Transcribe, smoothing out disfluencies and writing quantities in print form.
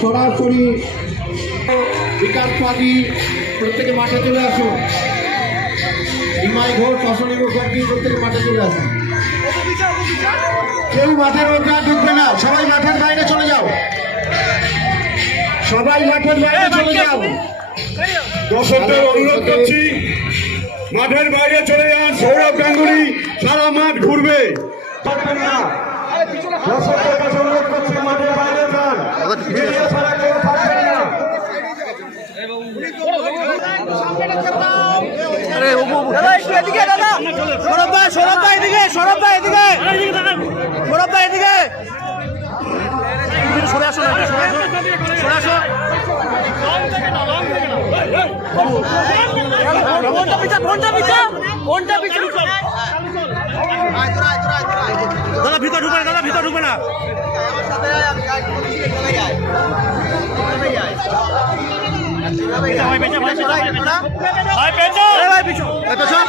সরাসরি বিকাশ পাতি প্রত্যেকে মাঠে চলে আসুন। নিমাই ঘোষ, অশনি মুখার্জি প্রত্যেকে মাঠে চলে আসুন। কেউ মাঠের মধ্যে ঢুকবে না, সবাই মাঠের বাইরে চলে যাও, সবাই মাঠের বাইরে চলে যাও। দর্শকদের অনুরোধ করছি মাঠের বাইরে চলে যান। সৌরভ গাঙ্গুলি সারা মাঠ ঘুরবে। দর্শকদের কাছে অনুরোধ করছি মাঠের বাইরে যান, মিডিয়া ছাড়া কেউ থাকবেন না। দাদা ভিতর ঢুকবে না, দাদা ভিতর ঢুকবে না। ভাই পেছন